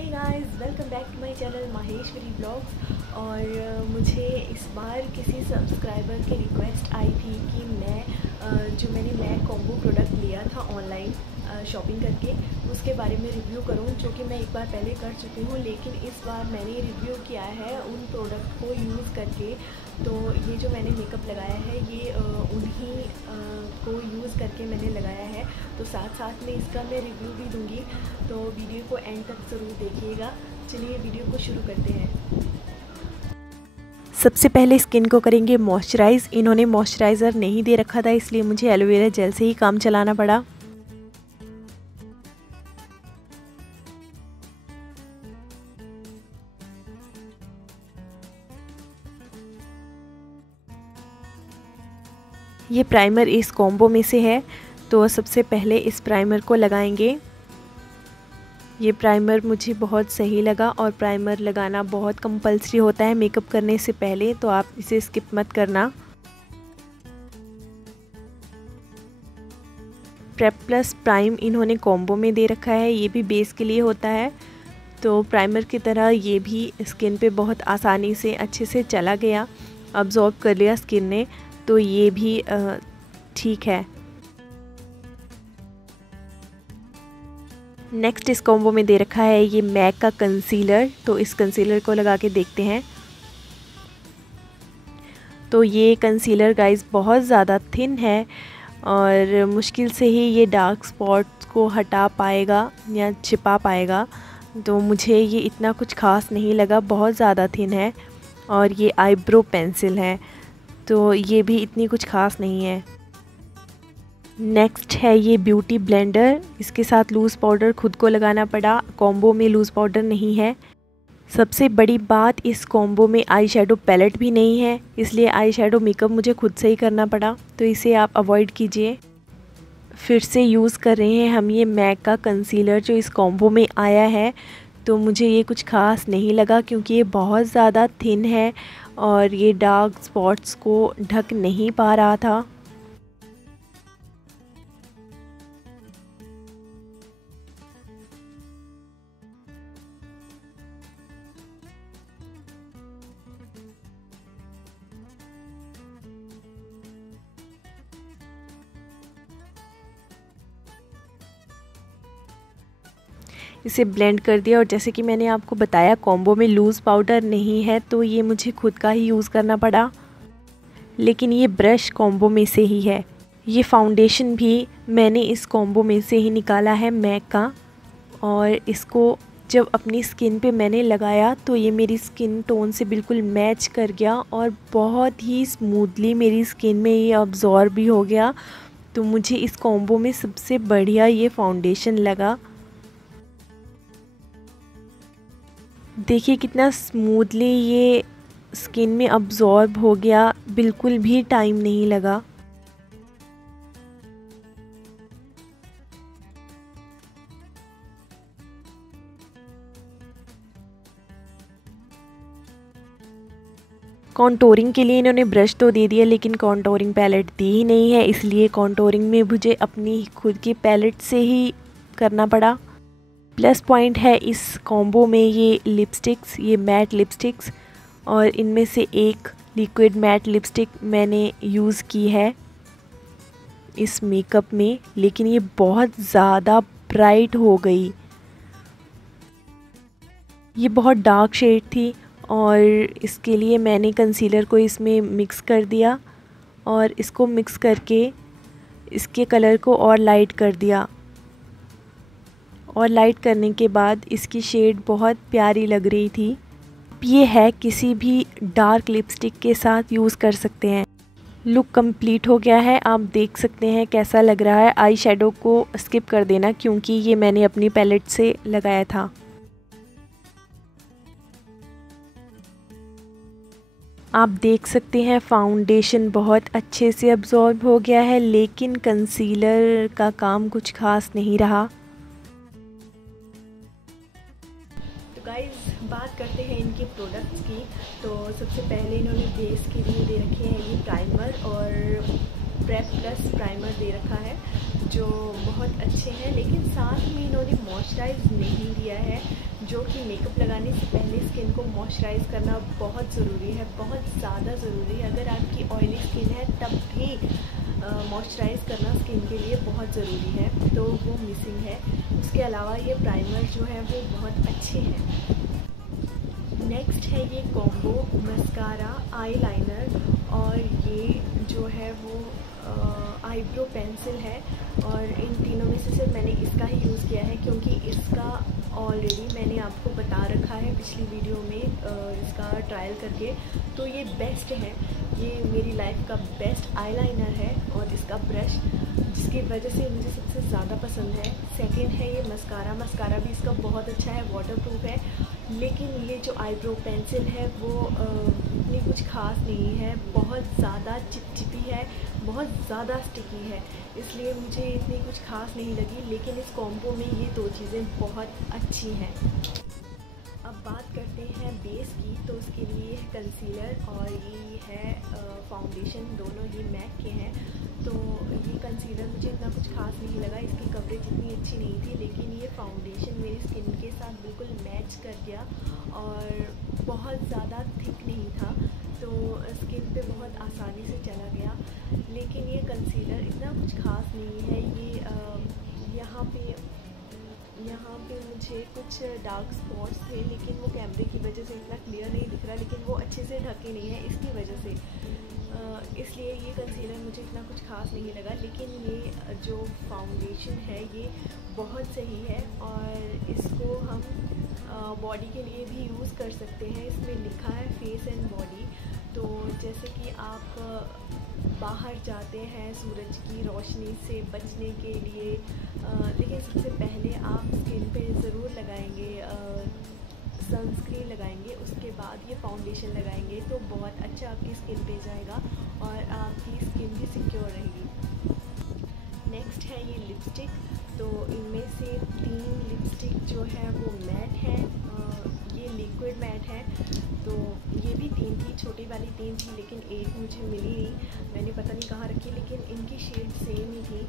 Hey guys, welcome back to my channel Maheshwari blogs. और मुझे इस बार किसी सब्सक्राइबर की रिक्वेस्ट आई थी कि मैंने मैक कॉम्बो प्रोडक्ट लिया था ऑनलाइन शॉपिंग करके, उसके बारे में रिव्यू करूं, जो कि मैं एक बार पहले कर चुकी हूं। लेकिन इस बार मैंने रिव्यू किया है उन प्रोडक्ट को यूज़ करके। तो ये जो मैंने मेकअप लगाया है ये उन्हीं को यूज़ करके मैंने लगाया है। तो साथ साथ में इसका मैं रिव्यू भी दूंगी, तो वीडियो को एंड तक ज़रूर देखिएगा। चलिए वीडियो को शुरू करते हैं। सबसे पहले स्किन को करेंगे मॉइस्चराइज़। इन्होंने मॉइस्चराइज़र नहीं दे रखा था, इसलिए मुझे एलोवेरा जेल से ही काम चलाना पड़ा। ये प्राइमर इस कॉम्बो में से है, तो सबसे पहले इस प्राइमर को लगाएंगे। ये प्राइमर मुझे बहुत सही लगा, और प्राइमर लगाना बहुत कंपल्सरी होता है मेकअप करने से पहले, तो आप इसे स्किप मत करना। प्रेप प्लस प्राइम इन्होंने कॉम्बो में दे रखा है, ये भी बेस के लिए होता है। तो प्राइमर की तरह ये भी स्किन पे बहुत आसानी से अच्छे से चला गया, अब्जॉर्ब कर लिया स्किन ने, तो ये भी ठीक है। नेक्स्ट इस कॉम्बो में दे रखा है ये मैक का कंसीलर, तो इस कंसीलर को लगा के देखते हैं। तो ये कंसीलर गाइस बहुत ज़्यादा थिन है, और मुश्किल से ही ये डार्क स्पॉट्स को हटा पाएगा या छिपा पाएगा। तो मुझे ये इतना कुछ खास नहीं लगा, बहुत ज़्यादा थिन है। और ये आईब्रो पेंसिल है, तो ये भी इतनी कुछ खास नहीं है। नेक्स्ट है ये ब्यूटी ब्लेंडर, इसके साथ लूज़ पाउडर खुद को लगाना पड़ा, कॉम्बो में लूज़ पाउडर नहीं है। सबसे बड़ी बात, इस कॉम्बो में आई शेडो पैलेट भी नहीं है, इसलिए आई शेडो मेकअप मुझे खुद से ही करना पड़ा, तो इसे आप अवॉइड कीजिए। फिर से यूज़ कर रहे हैं हम ये मैक का कंसीलर जो इस कॉम्बो में आया है। तो मुझे ये कुछ खास नहीं लगा, क्योंकि ये बहुत ज़्यादा थिन है और ये डार्क स्पॉट्स को ढक नहीं पा रहा था। इसे ब्लेंड कर दिया, और जैसे कि मैंने आपको बताया कॉम्बो में लूज़ पाउडर नहीं है, तो ये मुझे खुद का ही यूज़ करना पड़ा। लेकिन ये ब्रश कॉम्बो में से ही है। ये फाउंडेशन भी मैंने इस कॉम्बो में से ही निकाला है मैक का, और इसको जब अपनी स्किन पे मैंने लगाया तो ये मेरी स्किन टोन से बिल्कुल मैच कर गया, और बहुत ही स्मूथली मेरी स्किन में ये अब्जॉर्ब भी हो गया। तो मुझे इस कॉम्बो में सबसे बढ़िया ये फाउंडेशन लगा। देखिए कितना स्मूथली ये स्किन में अब्जॉर्ब हो गया, बिल्कुल भी टाइम नहीं लगा। कॉन्टोरिंग के लिए इन्होंने ब्रश तो दे दिया, लेकिन कॉन्टोरिंग पैलेट दी ही नहीं है, इसलिए कॉन्टोरिंग में मुझे अपनी खुद की पैलेट से ही करना पड़ा। प्लस पॉइंट है इस कॉम्बो में ये लिपस्टिक्स, ये मैट लिपस्टिक्स, और इनमें से एक लिक्विड मैट लिपस्टिक मैंने यूज़ की है इस मेकअप में, लेकिन ये बहुत ज़्यादा ब्राइट हो गई। ये बहुत डार्क शेड थी, और इसके लिए मैंने कंसीलर को इसमें मिक्स कर दिया, और इसको मिक्स करके इसके कलर को और लाइट कर दिया। और लाइट करने के बाद इसकी शेड बहुत प्यारी लग रही थी। ये है किसी भी डार्क लिपस्टिक के साथ यूज़ कर सकते हैं। लुक कंप्लीट हो गया है, आप देख सकते हैं कैसा लग रहा है। आई शेडो को स्किप कर देना, क्योंकि ये मैंने अपनी पैलेट से लगाया था। आप देख सकते हैं फाउंडेशन बहुत अच्छे से अब्जॉर्ब हो गया है, लेकिन कंसीलर का काम कुछ खास नहीं रहा। तो गाइस, बात करते हैं इनके प्रोडक्ट्स की। तो सबसे पहले इन्होंने बेस के लिए दे रखे हैं ये प्राइमर और प्रेप प्लस प्राइमर दे रखा है, जो बहुत अच्छे हैं। लेकिन साथ में इन्होंने मॉइस्चराइज नहीं दिया है, जो कि मेकअप लगाने से पहले स्किन को मॉइस्चराइज़ करना बहुत ज़रूरी है, बहुत ज़्यादा ज़रूरी है। अगर आपकी ऑयली स्किन है तब भी मॉइस्चराइज़ करना स्किन के लिए बहुत ज़रूरी है, तो वो मिसिंग है। उसके अलावा ये प्राइमर जो है वो बहुत अच्छे हैं। नेक्स्ट है ये कॉम्बो मस्कारा, आई लाइनर और ये जो है वो आईब्रो पेंसिल है। और इन तीनों में से सिर्फ मैंने इसका ही यूज़ किया है, क्योंकि इसका ऑलरेडी मैंने आपको बता रखा है पिछली वीडियो में इसका ट्रायल करके, तो ये बेस्ट है। ये मेरी लाइफ का बेस्ट आई लाइनर है और इसका ब्रश, जिसकी वजह से मुझे सबसे ज़्यादा पसंद है। सेकंड है ये मस्कारा, मस्कारा भी इसका बहुत अच्छा है, वाटरप्रूफ है। लेकिन ये जो आईब्रो पेंसिल है वो इतनी कुछ खास नहीं है, बहुत ज़्यादा चिपचिपी है, बहुत ज़्यादा स्टिकी है, इसलिए मुझे इतनी कुछ खास नहीं लगी। लेकिन इस कॉम्बो में ये दो चीज़ें बहुत अच्छी हैं। अब बात करते हैं बेस की, तो उसके लिए कंसीलर और ये है फाउंडेशन, दोनों ही मैक के हैं। तो ये कंसीलर मुझे इतना कुछ खास नहीं लगा, इसकी कवरेज इतनी अच्छी नहीं थी, लेकिन ये फाउंडेशन मेरी स्किन के साथ बिल्कुल मैच कर गया और बहुत ज़्यादा थिक नहीं था, तो स्किन पे बहुत आसानी से चला गया। लेकिन ये कंसीलर इतना कुछ खास नहीं है। ये यहाँ पे मुझे कुछ डार्क स्पॉट्स थे, लेकिन वो कैमरे की वजह से इतना क्लियर नहीं दिख रहा, लेकिन वो अच्छे से ढके नहीं है इसकी वजह से, इसलिए ये कंसीलर मुझे इतना कुछ खास नहीं लगा। लेकिन ये जो फाउंडेशन है ये बहुत सही है और इसको हम बॉडी के लिए भी यूज़ कर सकते हैं। इसमें लिखा है फेस एंड बॉडी, तो जैसे कि आप बाहर जाते हैं सूरज की रोशनी से बचने के लिए, लेकिन सबसे पहले आप स्किन पे ज़रूर लगाएंगे सनस्क्रीन लगाएंगे, उसके बाद ये फाउंडेशन लगाएंगे, तो बहुत अच्छा आपकी स्किन पे जाएगा और आपकी स्किन भी सिक्योर रहेगी। नेक्स्ट है ये लिपस्टिक, तो इनमें से 3 लिपस्टिक जो है वो मैट है, ये लिक्विड मैट है। तो ये भी 3 थी, छोटी वाली 3 थी, लेकिन एक मुझे मिली नहीं, मैंने पता नहीं कहाँ रखी, लेकिन इनकी शेड सेम ही थी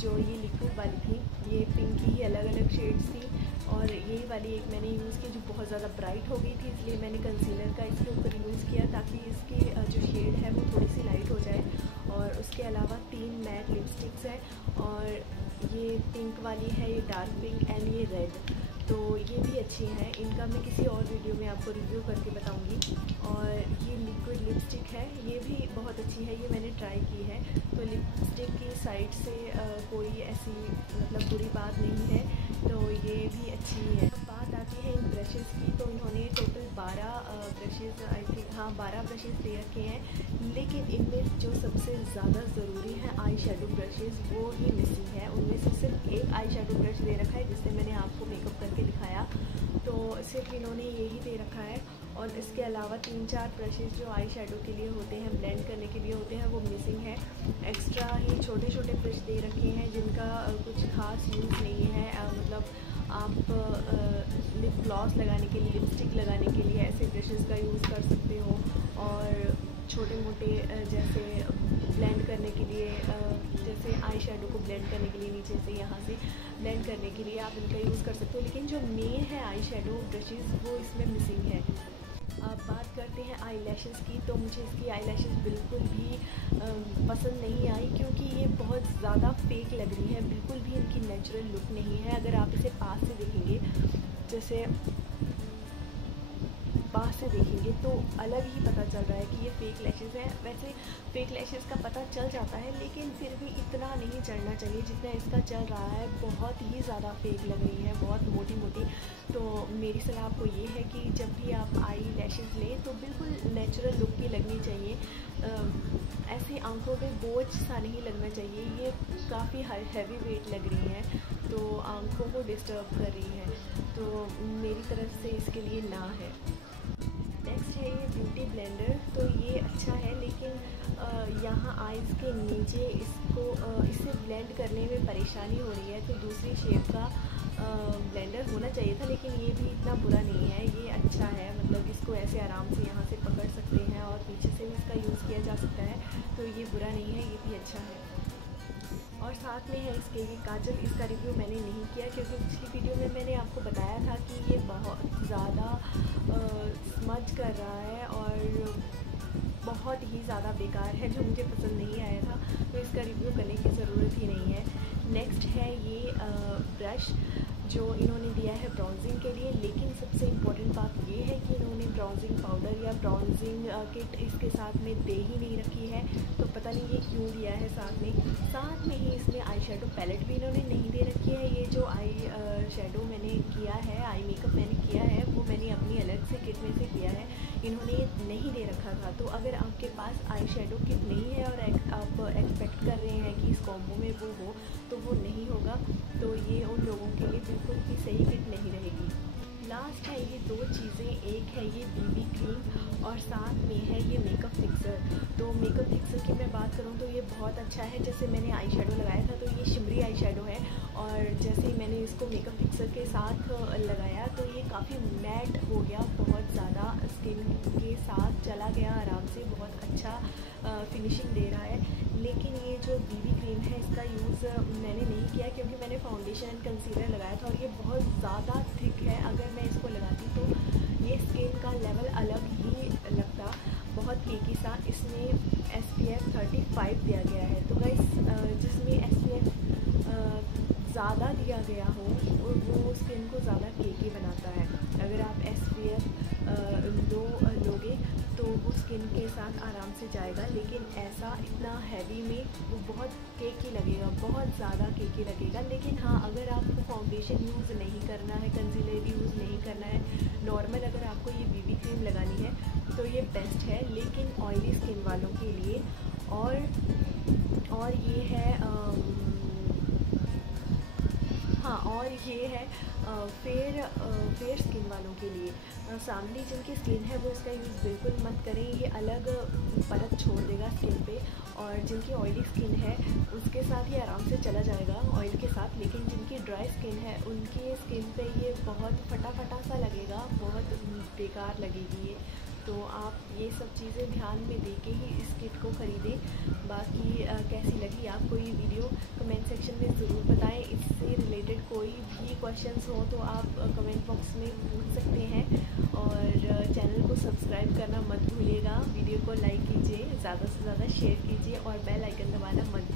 जो ये लिक्विड वाली थी। ये पिंक की अलग अलग शेड्स थी और यही वाली एक मैंने यूज़ की जो बहुत ज़्यादा ब्राइट हो गई थी, इसलिए मैंने कंसीलर का इसके ऊपर यूज़ किया ताकि इसकी जो शेड है वो थोड़ी सी लाइट हो जाए। और उसके अलावा 3 मैट लिपस्टिक्स हैं और ये पिंक वाली है, ये डार्क पिंक एंड ये रेड, तो ये भी अच्छी हैं। इनका मैं किसी और वीडियो में आपको रिव्यू करके बताऊंगी। और ये लिक्विड लिपस्टिक है, ये भी बहुत अच्छी है, ये मैंने ट्राई की है। तो लिपस्टिक की साइड से कोई ऐसी मतलब बुरी बात नहीं है, तो ये भी अच्छी है। बात आती है इन ब्रशेज़ की, तो इन्होंने टोटल 12 ब्रशेज़, आई थिंक, हाँ 12 ब्रशेज़ दे रखे हैं, लेकिन इनमें जो सबसे ज़्यादा ज़रूरी है आई शेडो ब्रशेज़, वो ही मिसिंग है। उनमें से सिर्फ एक आई शेडो ब्रश दे रखा है, जिससे मैंने आपको मेकअप करके दिखाया, तो सिर्फ इन्होंने यही दे रखा है। और इसके अलावा 3-4 ब्रशेज़ जो आई शेडो के लिए होते हैं, ब्लेंड करने के लिए होते हैं, वो मिसिंग है। एक्स्ट्रा ही छोटे छोटे ब्रश दे रखे हैं जिनका कुछ खास यूज़ नहीं है, मतलब आप लिप ग्लॉस लगाने के लिए, लिपस्टिक लगाने के लिए ऐसे ब्रशेज़ का यूज़ कर सकते हो। और छोटे मोटे जैसे ब्लेंड करने के लिए, जैसे आई शेडो को ब्लेंड करने के लिए नीचे से यहाँ से ब्लेंड करने के लिए आप इनका यूज़ कर सकते हो। लेकिन जो मेन है आई शेडो ब्रशेज़ वो इसमें मिसिंग है। अब बात करते हैं आई लैशेज़ की, तो मुझे इसकी आई लैशेज़ बिल्कुल भी पसंद नहीं आई, क्योंकि ये बहुत ज़्यादा फेक लग रही है, बिल्कुल भी इनकी नेचुरल लुक नहीं है। अगर आप इसे पास से देखेंगे, जैसे पास से देखेंगे तो अलग ही पता चल रहा है कि ये फ़ेक लैशेज़ हैं। वैसे फ़ेक लैशेज़ का पता चल जाता है, लेकिन फिर भी इतना नहीं चढ़ना चाहिए जितना इसका चल रहा है। बहुत ही ज़्यादा फेक लग रही है, बहुत मोटी मोटी। तो मेरी सलाह आपको ये है कि जब भी आप आई लैशेज़ लें तो बिल्कुल नेचुरल लुक की लगनी चाहिए, ऐसे आंखों पे बोझ सा नहीं लगना चाहिए। ये काफ़ी हैवी वेट लग रही है, तो आंखों को डिस्टर्ब कर रही है, तो मेरी तरफ से इसके लिए ना है। नेक्स्ट है ये ब्यूटी ब्लेंडर, तो ये अच्छा है, लेकिन यहाँ आइज़ के नीचे इससे ब्लेंड करने में परेशानी हो रही है, तो दूसरी शेप का ब्लेंडर होना चाहिए था, लेकिन ये भी इतना बुरा नहीं है, ये अच्छा है। मतलब इसको ऐसे आराम से यहाँ से पकड़ सकते हैं और पीछे से भी इसका यूज़ किया जा सकता है, तो ये बुरा नहीं है, ये भी अच्छा है। और साथ में है इसके ये काजल। इसका रिव्यू मैंने नहीं किया क्योंकि पिछली वीडियो में मैंने आपको बताया था कि ये बहुत ज़्यादा स्मज कर रहा है और बहुत ही ज़्यादा बेकार है, जो मुझे पसंद नहीं आया था, तो इसका रिव्यू करने की ज़रूरत ही नहीं है। नेक्स्ट है ये ब्रश जो इन्होंने दिया है ब्राउजिंग के लिए, लेकिन सबसे इम्पोर्टेंट बात ये है कि इन्होंने ब्राउजिंग पाउडर या ब्राउजिंग किट इसके साथ में दे ही नहीं रखी है, तो पता नहीं ये क्यों दिया है साथ में ही इसमें आई शेडो पैलेट भी इन्होंने नहीं दे रखी है। ये जो आई शेडो मैंने किया है, आई मेकअप मैंने किया है, वो मैंने अपनी अलग से किट में से किया है, इन्होंने ये नहीं दे रखा था। तो अगर आपके पास आई शेडो किट नहीं है और आप एक्सपेक्ट कर रहे हैं कि इस कॉम्बो में वो हो, तो वो नहीं होगा, तो ये उन लोगों के लिए बिल्कुल भी सही किट नहीं रहेगी। लास्ट है ये दो चीज़ें, एक है ये बीबी क्रीम और साथ में है ये मेकअप फिक्सर। तो मेकअप फिक्सर की मैं बात करूँ तो ये बहुत अच्छा है। जैसे मैंने आई शेडो लगाया था तो ये शिमरी आई शेडो है, और जैसे ही मैंने इसको मेकअप फिक्सर के साथ लगाया तो ये काफ़ी मैट हो गया, बहुत ज़्यादा स्किन के साथ चला गया आराम से, बहुत अच्छा फिनिशिंग दे रहा है। लेकिन ये जो बीबी क्रीम है इसका यूज़ मैंने नहीं किया क्योंकि मैंने फाउंडेशन एंड कंसीलर लगाया था और ये बहुत ज़्यादा थिक है। अगर मैं इसको लगाती तो ये स्किन का लेवल अलग ही लगता, बहुत केकी सा। इसमें SPF 35 दिया गया है, तो गाइस जिसमें SPF ज़्यादा दिया गया हो और वो स्किन को ज़्यादा केकी बनाता है। अगर आप SPF लो लोगे तो वो स्किन के साथ आराम से जाएगा, लेकिन ऐसा इतना हैवी में वो बहुत केकी लगेगा, बहुत ज़्यादा केकी लगेगा। लेकिन हाँ, अगर आपको फाउंडेशन यूज़ नहीं करना है, कंसीलर यूज़ नहीं करना है, नॉर्मल अगर आपको ये बीबी क्रीम लगानी है तो ये बेस्ट है, लेकिन ऑयली स्किन वालों के लिए। और ये है और ये है फेयर स्किन वालों के लिए। सांवली जिनकी स्किन है वो इसका यूज़ बिल्कुल मत करें, ये अलग परत छोड़ देगा स्किन पे। और जिनकी ऑयली स्किन है उसके साथ ये आराम से चला जाएगा ऑयल के साथ, लेकिन जिनकी ड्राई स्किन है उनकी स्किन पे ये बहुत फटा सा लगेगा, बहुत बेकार लगेगी ये। तो आप ये सब चीज़ें ध्यान में दे के ही इस किट को ख़रीदें। बाकी कैसी लगी आपको ये वीडियो कमेंट सेक्शन में ज़रूर बताएं। इससे रिलेटेड कोई भी क्वेश्चंस हो तो आप कमेंट बॉक्स में पूछ सकते हैं, और चैनल को सब्सक्राइब करना मत भूलिएगा, वीडियो को लाइक कीजिए, ज़्यादा से ज़्यादा शेयर कीजिए और बेल आइकन दबाना मत